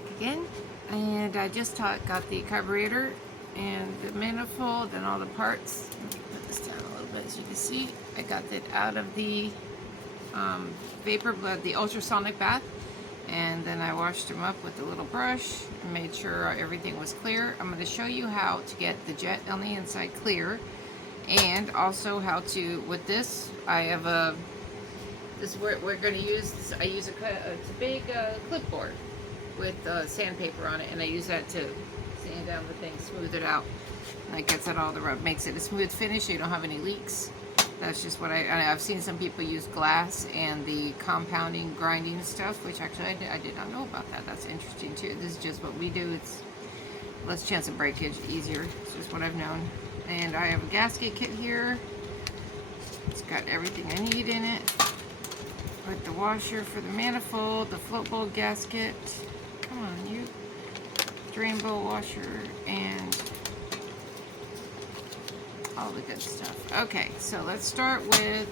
back again, and I just got the carburetor and the manifold and all the parts. Let me put this down a little bit. As you can see, I got it out of the the ultrasonic bath, and then I washed them up with a little brush and made sure everything was clear. I'm going to show you how to get the jet on the inside clear, and also how to, with this, I have a, this is what we're going to use. I use it's a big clipboard with sandpaper on it, and I use that to sand down the thing, smooth it out. And that gets it all the rub, makes it a smooth finish so you don't have any leaks. That's just what I've seen some people use glass and the compounding, grinding stuff, which actually I did not know about that. That's interesting too. This is just what we do. It's less chance of breakage, easier. It's just what I've known. And I have a gasket kit here. It's got everything I need in it. Put the washer for the manifold, the float bowl gasket. Come on, you. Drain bowl washer, and all the good stuff. Okay, so let's start with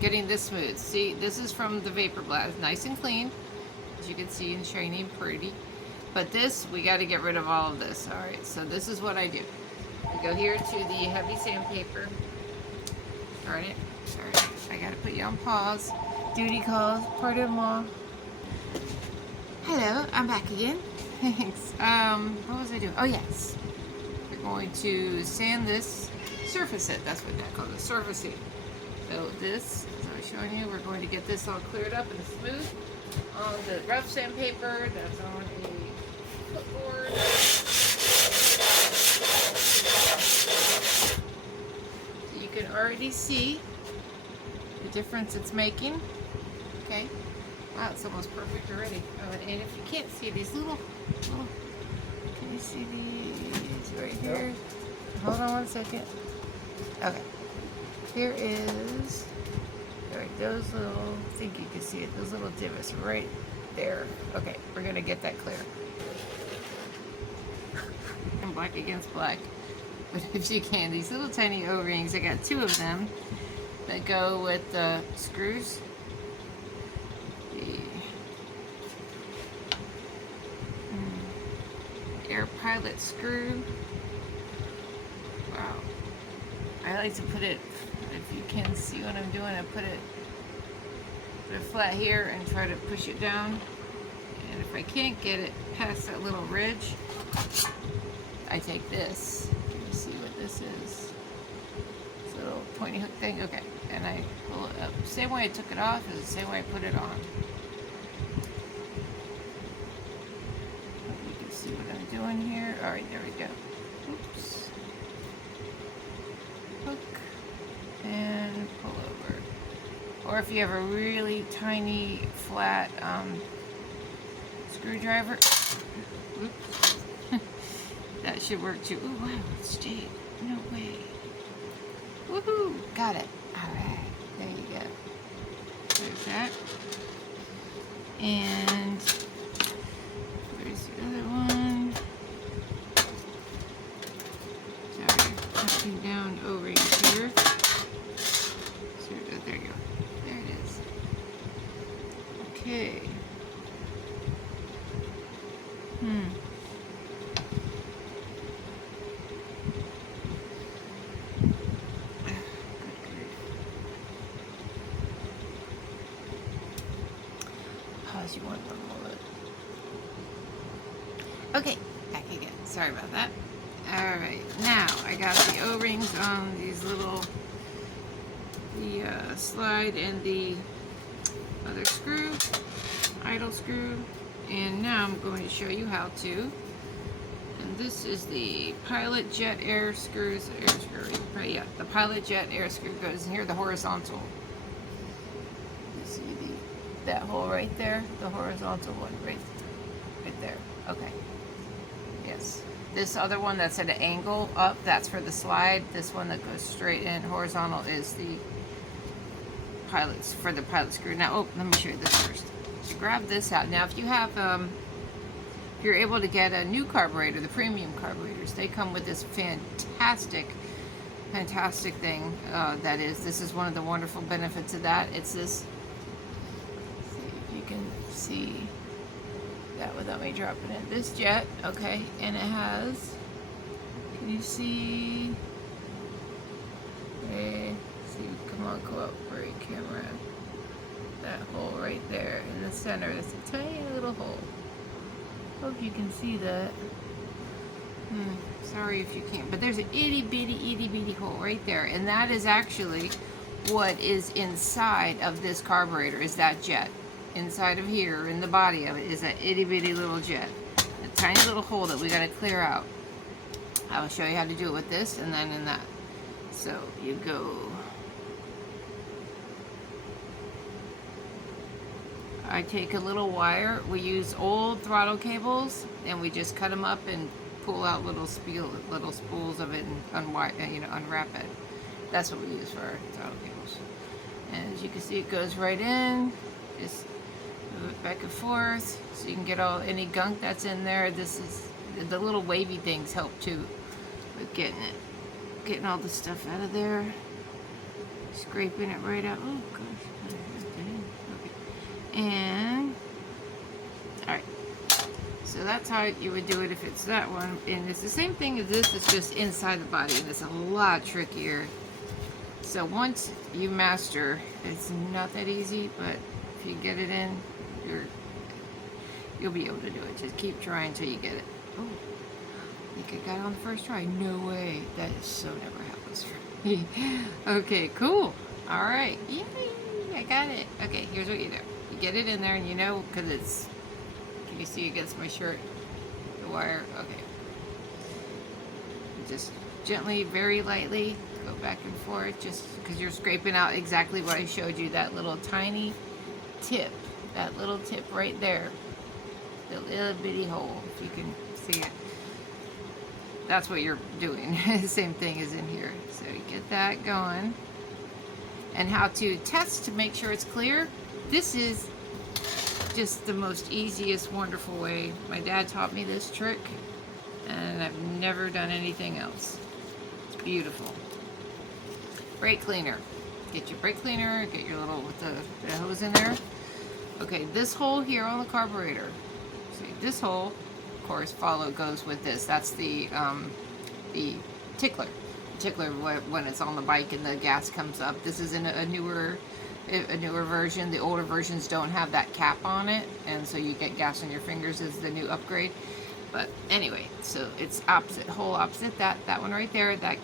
getting this smooth. See, this is from the vapor blast, nice and clean, as you can see, and shiny and pretty. But this, we got to get rid of all of this. All right, so this is what I do. I go here to the heavy sandpaper. Darn it. Sorry, I got to put you on pause. Duty calls, pardon moi. Hello, I'm back again. Thanks. What was I doing? Oh yes. Going to sand this, surface it, that's what that called it, surface it. So this, as I was showing you, we're going to get this all cleared up and smooth on the rough sandpaper that's on a clipboard. So you can already see the difference it's making. Okay, wow, it's almost perfect already. Oh, and if you can't see these little, can you see these? Right here. Hold on one second. Okay. Here is, right, those little, I think you can see it, those little divots right there. Okay, we're going to get that clear. And black against black. But if you can, these little tiny O-rings, I got 2 of them that go with the screws. The Air Pilot screw. Wow. I like to put it, if you can see what I'm doing, I put it flat here and try to push it down. And if I can't get it past that little ridge, I take this. Can you see what this is? This little pointy hook thing. Okay. And I pull it up. Same way I took it off is the same way I put it on. You can see what I'm doing here. Alright, there we go. Oops. Hook and pull over. Or if you have a really tiny flat screwdriver, oops, that should work too. Ooh, wow, it stayed. No way. Woohoo! Got it. Alright, there you go. There's that. And where's the other one? Down over here. So there you go. There it is. Okay. Pause you one moment. Okay, back again. Sorry about that. Alright, now I got the O-rings on these little, the slide and the other screw, idle screw, and now I'm going to show you how to, and this is the Pilot Jet Air Screws, the Pilot Jet Air Screw goes in here, the horizontal. You see that hole right there? The horizontal one right there. Okay. Yes. This other one that's at an angle up, that's for the slide. This one that goes straight in horizontal is the for the pilot screw. Now, oh, let me show you this first. So grab this out. Now, if you have, if you're able to get a new carburetor, the premium carburetors, they come with this fantastic thing. This is one of the wonderful benefits of that. It's this. See if you can see that without me dropping it. This jet, okay, and it has, can you see, see, come on, go up, right camera, that hole right there in the center, it's a tiny little hole. Hope you can see that. Sorry if you can't, but there's an itty bitty hole right there, and that is actually what is inside of this carburetor, is that jet. Inside of here, in the body of it, is that itty bitty little jet. A tiny little hole that we gotta clear out. I will show you how to do it with this and then in that. So you go, I take a little wire, we use old throttle cables, and we just cut them up and pull out little spools of it and unwrap it. That's what we use for our throttle cables. And as you can see, it goes right in. Just move it back and forth so you can get any gunk that's in there. This is the little wavy things help too with getting all the stuff out of there. Scraping it right out. Oh gosh. Okay. And all right. So that's how you would do it if it's that one. And it's the same thing as this. It's just inside the body, and it's a lot trickier. So once you master, it's not that easy, but if you get it in, you'll be able to do it. Just keep trying until you get it. Oh, I think I got it on the first try. No way. That is so never happens for me. Okay, cool. All right. Yay, I got it. Okay, here's what you do. You get it in there, and you know, because it's, can you see against my shirt, the wire? Okay. Just gently, very lightly, go back and forth, just because you're scraping out exactly what I showed you, that little tiny tip, that little tip right there, the little bitty hole, if you can see it. That's what you're doing. Same thing is in here. So you get that going. And how to test to make sure it's clear. This is just the most easiest, wonderful way. My dad taught me this trick, and I've never done anything else. It's beautiful. Brake cleaner. Get your brake cleaner, get your little, with the hose in there. Okay, this hole here on the carburetor. See, this hole, of course, goes with this. That's the tickler. Tickler when it's on the bike and the gas comes up. This is in a newer version. The older versions don't have that cap on it, and so you get gas on your fingers as the new upgrade. But anyway, so it's opposite, hole opposite that one right there. That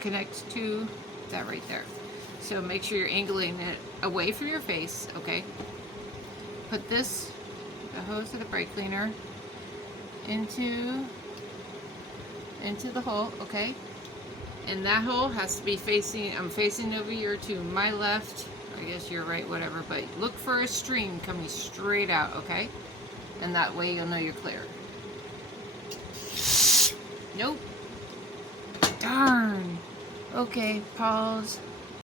connects to that right there. So make sure you're angling it away from your face, okay? Put the hose of the brake cleaner into the hole, okay? And that hole has to be facing, I'm facing over here to my left, I guess you're right, whatever, but look for a stream coming straight out, okay? And that way you'll know you're clear. Nope. Darn. Okay, pause.